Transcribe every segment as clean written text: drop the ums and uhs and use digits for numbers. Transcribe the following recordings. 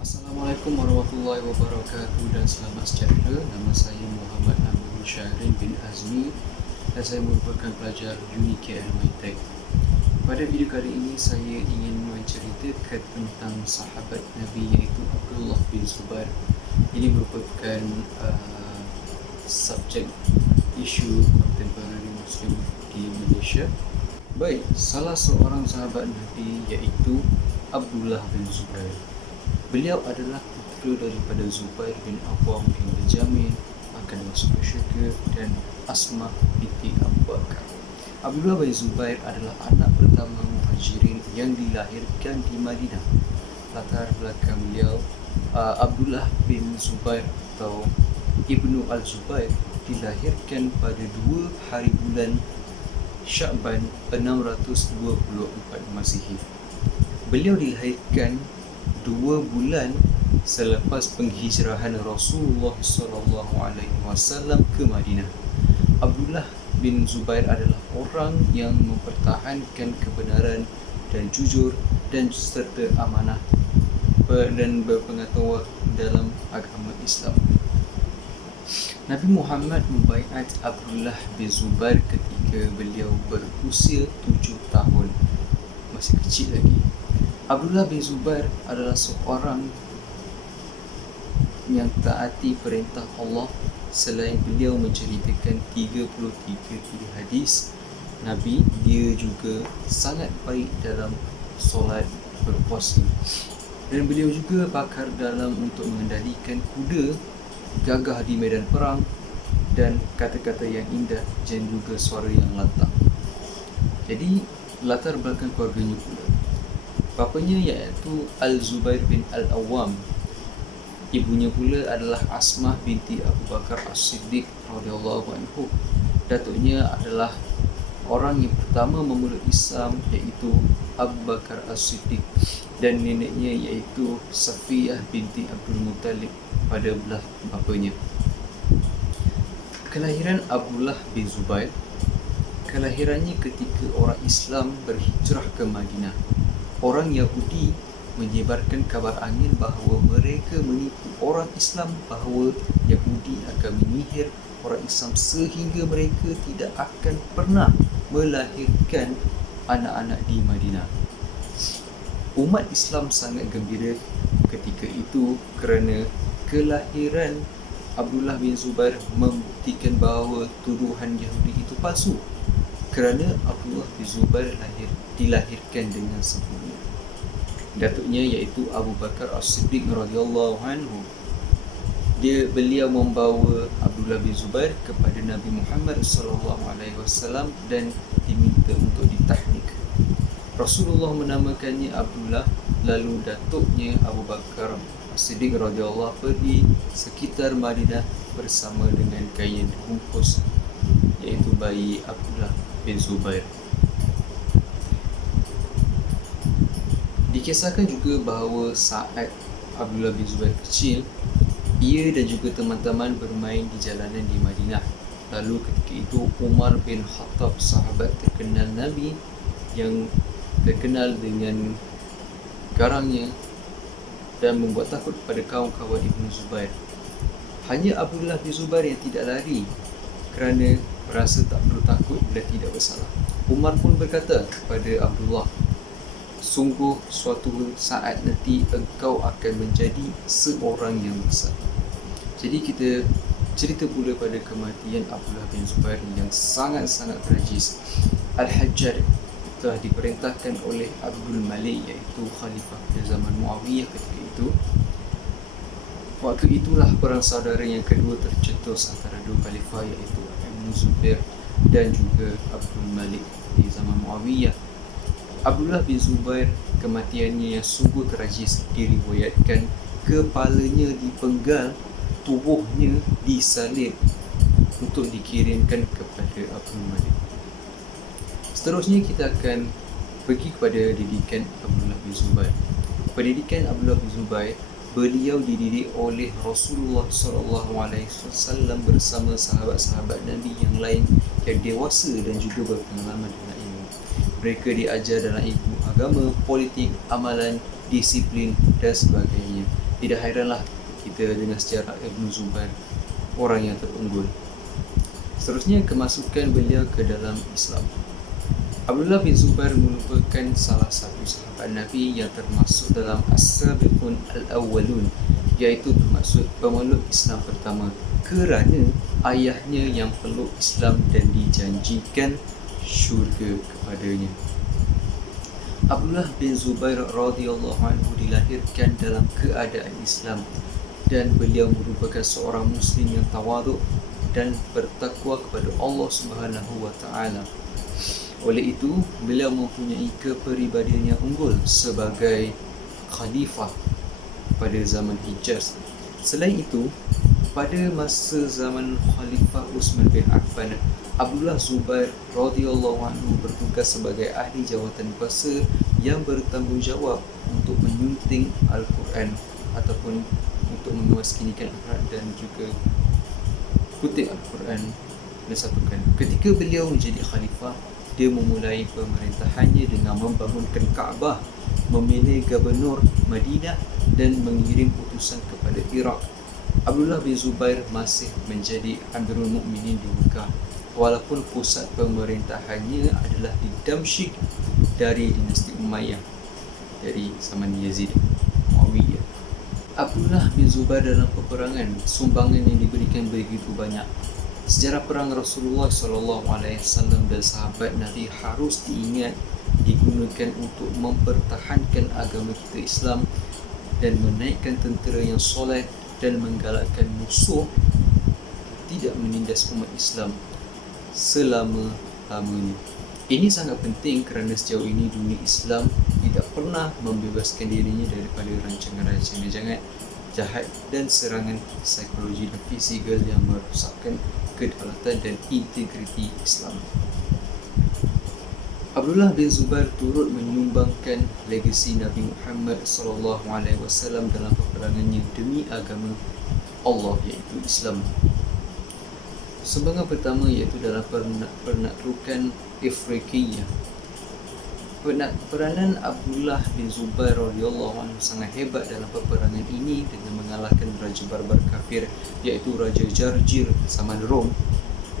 Assalamualaikum warahmatullahi wabarakatuh dan selamat sejahtera. Nama saya Muhammad Abdul Syahrin bin Azmi dan saya merupakan pelajar UniKL MyTech. Pada video kali ini saya ingin menceritakan tentang sahabat Nabi iaitu Abdullah bin Zubair. Ini merupakan subjek isu kontemporari Muslim di Malaysia. Baik, salah seorang sahabat Nabi iaitu Abdullah bin Zubair. Beliau adalah putera daripada Zubair bin Awam yang dijamin akan masuk ke syurga dan Asma binti Abu Bakar. Abdullah bin Zubair adalah anak pertama Muhajirin yang dilahirkan di Madinah. Latar belakang beliau, Abdullah bin Zubair atau Ibnu Al-Zubair dilahirkan pada 2 hari bulan Sya'ban 624 Masihi. Beliau dilahirkan 2 bulan selepas penghijrahan Rasulullah SAW ke Madinah. Abdullah bin Zubair adalah orang yang mempertahankan kebenaran dan jujur dan serta amanah dan berpengetahuan dalam agama Islam. Nabi Muhammad membaiat Abdullah bin Zubair ketika beliau berusia 7 tahun. Masih kecil lagi. Abdullah bin Zubair adalah seorang yang taati perintah Allah. Selain beliau menceritakan 33 hadis Nabi, dia juga sangat baik dalam solat, berpuasa. Dan beliau juga pakar dalam untuk mengendalikan kuda, gagah di medan perang dan kata-kata yang indah dan juga suara yang lantang. Jadi latar belakang keluarganya pula, bapanya iaitu Al-Zubair bin Al-Awam. Ibunya pula adalah Asmah binti Abu Bakar As-Siddiq radhiyallahu anhu. Datuknya adalah orang yang pertama memeluk Islam iaitu Abu Bakar As-Siddiq, dan neneknya iaitu Safiyah binti Abdul Muttalib pada belah bapanya. Kelahiran Abdullah bin Zubair, kelahirannya ketika orang Islam berhijrah ke Madinah. Orang Yahudi menyebarkan kabar angin bahawa mereka menipu orang Islam bahawa Yahudi akan menyihir orang Islam sehingga mereka tidak akan pernah melahirkan anak-anak di Madinah. Umat Islam sangat gembira ketika itu kerana kelahiran Abdullah bin Zubair membuktikan bahawa tuduhan Yahudi itu palsu, kerana Abdullah bin Zubair dilahirkan dengan sempurna. Datuknya iaitu Abu Bakar As-Siddiq radhiyallahu anhu. Beliau membawa Abdullah bin Zubair kepada Nabi Muhammad sallallahu alaihi wasallam dan diminta untuk ditahnik. Rasulullah menamakannya Abdullah, lalu datuknya Abu Bakar As-Siddiq radhiyallahu pergi sekitar Madinah bersama dengan kain bungkus iaitu bayi Abdullah bin Zubair. Dikisahkan juga bahawa saat Abdullah bin Zubair kecil, ia dan juga teman-teman bermain di jalanan di Madinah. Lalu ketika itu Umar bin Khattab, sahabat terkenal Nabi yang terkenal dengan garangnya dan membuat takut kepada kawan-kawan Ibnu Zubair. Hanya Abdullah bin Zubair yang tidak lari kerana merasa tak perlu takut bila tidak bersalah. Umar pun berkata kepada Abdullah, sungguh suatu saat nanti engkau akan menjadi seorang yang besar. Jadi kita cerita pula pada kematian Abdullah bin Zubair yang sangat-sangat tragis. Al-Hajjaj telah diperintahkan oleh Abdul Malik iaitu khalifah pada zaman Muawiyah ketika itu. Waktu itulah perang saudara yang kedua tercetus antara dua khalifah iaitu Ibnu Zubair dan juga Abdul Malik di zaman Muawiyah. Abdullah bin Zubair kematiannya yang sungguh tragis, diriwayatkan kepalanya dipenggal, tubuhnya disalib untuk dikirimkan kepada Abdul Malik. Seterusnya kita akan pergi kepada didikan Abdullah bin Zubair. Pendidikan Abdullah bin Zubair, beliau dididik oleh Rasulullah SAW bersama sahabat-sahabat Nabi yang lain yang dewasa dan juga berpengalaman dengan ilmu. Mereka diajar dalam ilmu agama, politik, amalan, disiplin dan sebagainya. Tidak hairanlah kita dengar sejarah Ibn Zubair, orang yang terunggul. Seterusnya, kemasukan beliau ke dalam Islam. Abdullah bin Zubair merupakan salah satu sahabat Nabi yang termasuk dalam as-sabiqun al-awwalun, iaitu bermaksud pemeluk Islam pertama, kerana ayahnya yang peluk Islam dan dijanjikan syurga kepadanya. Abdullah bin Zubair radhiyallahu anhu dilahirkan dalam keadaan Islam, dan beliau merupakan seorang muslim yang tawaduk dan bertakwa kepada Allah Subhanahu wa taala. Oleh itu, beliau mempunyai kepribadian yang unggul sebagai khalifah pada zaman Hijaz. Selain itu, pada masa zaman Khalifah Uthman bin Affan, Abdullah Zubair radhiyallahu anhu bertugas sebagai ahli jawatan kuasa yang bertanggungjawab untuk menyunting Al-Quran ataupun untuk menguaskinikan Al-Quran dan juga kutip Al-Quran dan satukan. Ketika beliau menjadi khalifah, dia memulai pemerintahannya dengan membangunkan Kaabah, memilih gubernur Madinah dan mengirim utusan kepada Iraq. Abdullah bin Zubair masih menjadi Amirul Mukminin di Mekah, walaupun pusat pemerintahannya adalah di Damsyik dari dinasti Umayyah, dari zaman Yazid Muawiyah. Abdullah bin Zubair dalam peperangan, sumbangan yang diberikan begitu banyak. Sejarah perang Rasulullah SAW dan sahabat Nabi harus diingat, digunakan untuk mempertahankan agama kita Islam dan menaikkan tentera yang soleh dan menggalakkan musuh tidak menindas umat Islam selama-lamanya. Ini sangat penting kerana sejauh ini dunia Islam tidak pernah membebaskan dirinya daripada rancangan-rancangan jahat dan serangan psikologi dan fizikal yang merosakkan kedaulatan dan integriti Islam. Abdullah bin Zubair turut menyumbangkan legasi Nabi Muhammad SAW dalam peperangannya demi agama Allah, iaitu Islam. Sumbangan pertama iaitu dalam penaklukan Ifriqiyah. Peranan Abdullah bin Zubair radhiyallahu anhu sangat hebat dalam peperangan ini dengan mengalahkan raja barbar kafir iaitu Raja Jarjir zaman Rom.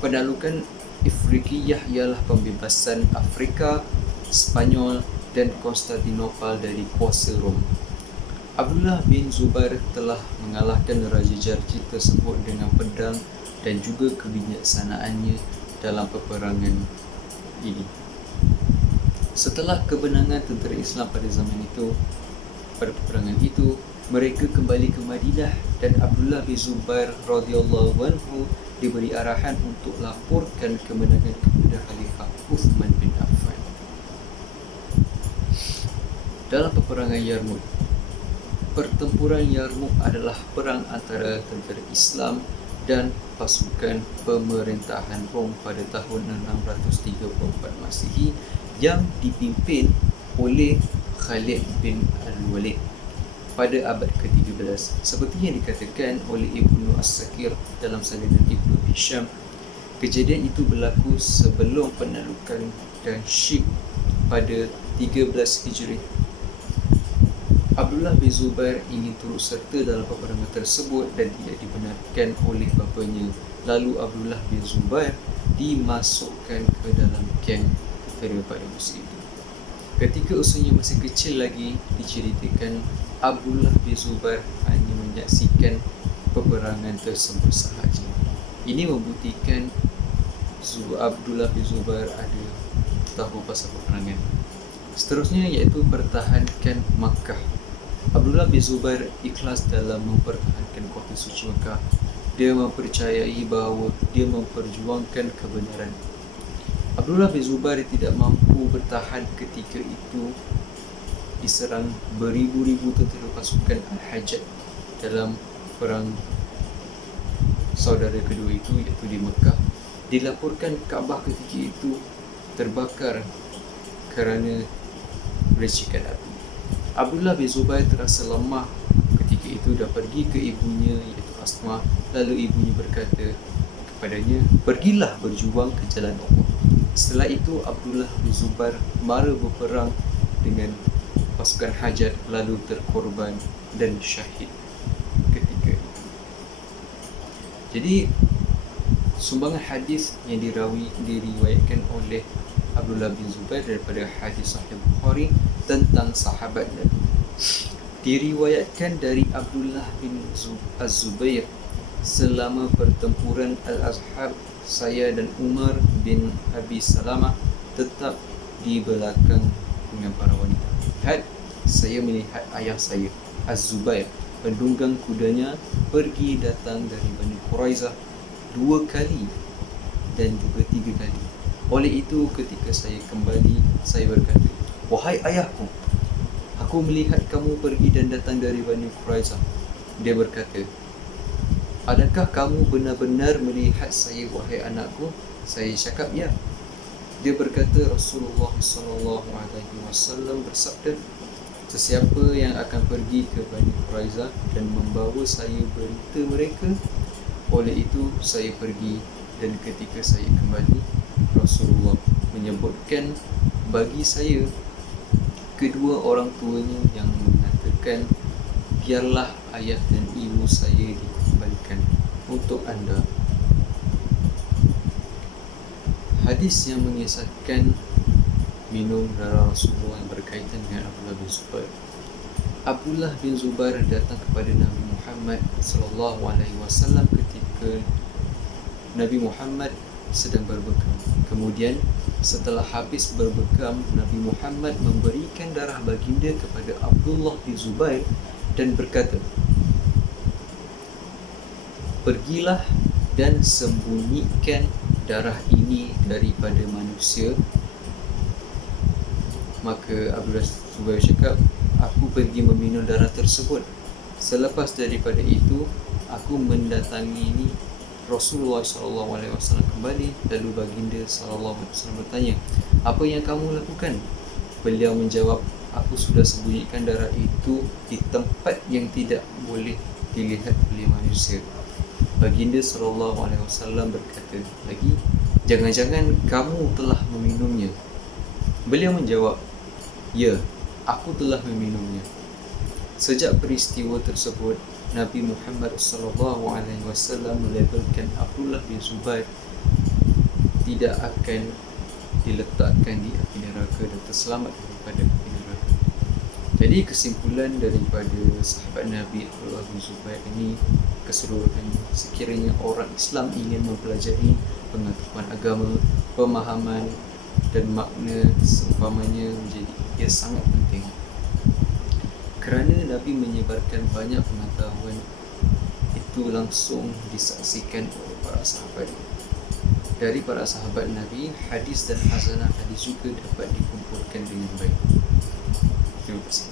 Penaklukan Ifriqiyah ialah pembebasan Afrika, Spanyol dan Konstantinopel dari kuasa Rom. Abdullah bin Zubair telah mengalahkan Raja Jarjir tersebut dengan pedang dan juga kebijaksanaannya dalam peperangan ini. Setelah kemenangan tentera Islam pada zaman itu, pada peperangan itu, mereka kembali ke Madinah dan Abdullah bin Zubair radhiyallahu anhu diberi arahan untuk laporkan kemenangan kepada Khalifah Uthman bin Affan. Dalam peperangan Yarmouk, pertempuran Yarmouk adalah perang antara tentera Islam dan pasukan pemerintahan Rom pada tahun 634 Masihi yang dipimpin oleh Khalid bin Al-Walid pada abad ke-13. Seperti yang dikatakan oleh Ibnu As-Sakir dalam salinan Ibnu Hisham, kejadian itu berlaku sebelum penaklukan Damsyik pada 13 Hijri. Abdullah bin Zubair ingin turut serta dalam peperangan tersebut dan tidak dibenarkan oleh bapanya. Lalu Abdullah bin Zubair dimasukkan ke dalam geng tentera pada masa itu. Ketika usianya masih kecil lagi, diceritakan Abdullah bin Zubair hanya menyaksikan peperangan tersebut sahaja. Ini membuktikan Abdullah bin Zubair ada tahu pasal peperangan. Seterusnya iaitu pertahankan Makkah. Abdullah bin Zubair ikhlas dalam mempertahankan kota suci Makkah. Dia mempercayai bahawa dia memperjuangkan kebenaran. Abdullah bin Zubair tidak mampu bertahan ketika itu diserang beribu-ribu tentera pasukan Al-Hajjaj dalam perang saudara kedua itu, iaitu di Mekah. Dilaporkan Kaabah ketika itu terbakar kerana recikan api. Abdullah bin Zubair terasa lemah ketika itu dan pergi ke ibunya iaitu Asma. Lalu ibunya berkata kepadanya, "Pergilah berjuang ke jalan Allah." Setelah itu Abdullah bin Zubair mara berperang dengan pasukan Hajjaj lalu terkorban dan syahid. Jadi sumbangan hadis yang diriwayatkan oleh Abdullah bin Zubair daripada hadis Sahih Bukhari tentang sahabat Nabi. Diriwayatkan dari Abdullah bin Az-Zubair, selama pertempuran Al-Azhab, saya dan Umar bin Abi Salamah tetap di belakang dengan para wanita. Lihat, saya melihat ayah saya Az-Zubair pendunggang kudanya pergi datang dari Bani Quraizah 2 kali dan juga 3 kali. Oleh itu ketika saya kembali, saya berkata, "Wahai ayahku, aku melihat kamu pergi dan datang dari Bani Quraizah." Dia berkata, "Adakah kamu benar-benar melihat saya, wahai anakku?" Saya cakap, "Ya." Dia berkata, "Rasulullah SAW bersabda, sesiapa yang akan pergi ke Bani Quraizah dan membawa saya berita mereka, oleh itu saya pergi, dan ketika saya kembali, Rasulullah menyebutkan bagi saya kedua orang tuanya yang mengatakan, biarlah ayah dan ibu saya dikembalikan untuk anda." Hadis yang mengisahkan minum darah Rasulullah yang berkaitan dengan Abdullah bin Zubair. Abdullah bin Zubair datang kepada Nabi Muhammad SAW ketika Nabi Muhammad sedang berbekam. Kemudian setelah habis berbekam, Nabi Muhammad memberikan darah baginda kepada Abdullah bin Zubair dan berkata, "Pergilah dan sembunyikan darah ini daripada manusia." Maka Abdullah bin Zubair cakap, "Aku pergi meminum darah tersebut. Selepas daripada itu, aku mendatangi Rasulullah SAW kembali. Lalu baginda SAW bertanya, 'Apa yang kamu lakukan?' Beliau menjawab, 'Aku sudah sembunyikan darah itu di tempat yang tidak boleh dilihat oleh manusia.' Baginda SAW berkata lagi, 'Jangan-jangan kamu telah meminumnya?' Beliau menjawab, 'Ya, aku telah meminumnya.' Sejak peristiwa tersebut, Nabi Muhammad SAW melabelkan Abdullah bin Zubair tidak akan diletakkan di api neraka dan terselamat daripada api neraka. Jadi kesimpulan daripada sahabat Nabi Abdullah bin Zubair ini keseluruhannya, sekiranya orang Islam ingin mempelajari pengetahuan agama, pemahaman dan makna seumpamanya, menjadi ia sangat penting. Kerana Nabi menyebarkan banyak pengetahuan itu langsung disaksikan oleh para sahabat. Dari para sahabat Nabi, hadis dan hasanah hadis juga dapat dikumpulkan dengan baik. Terima kasih.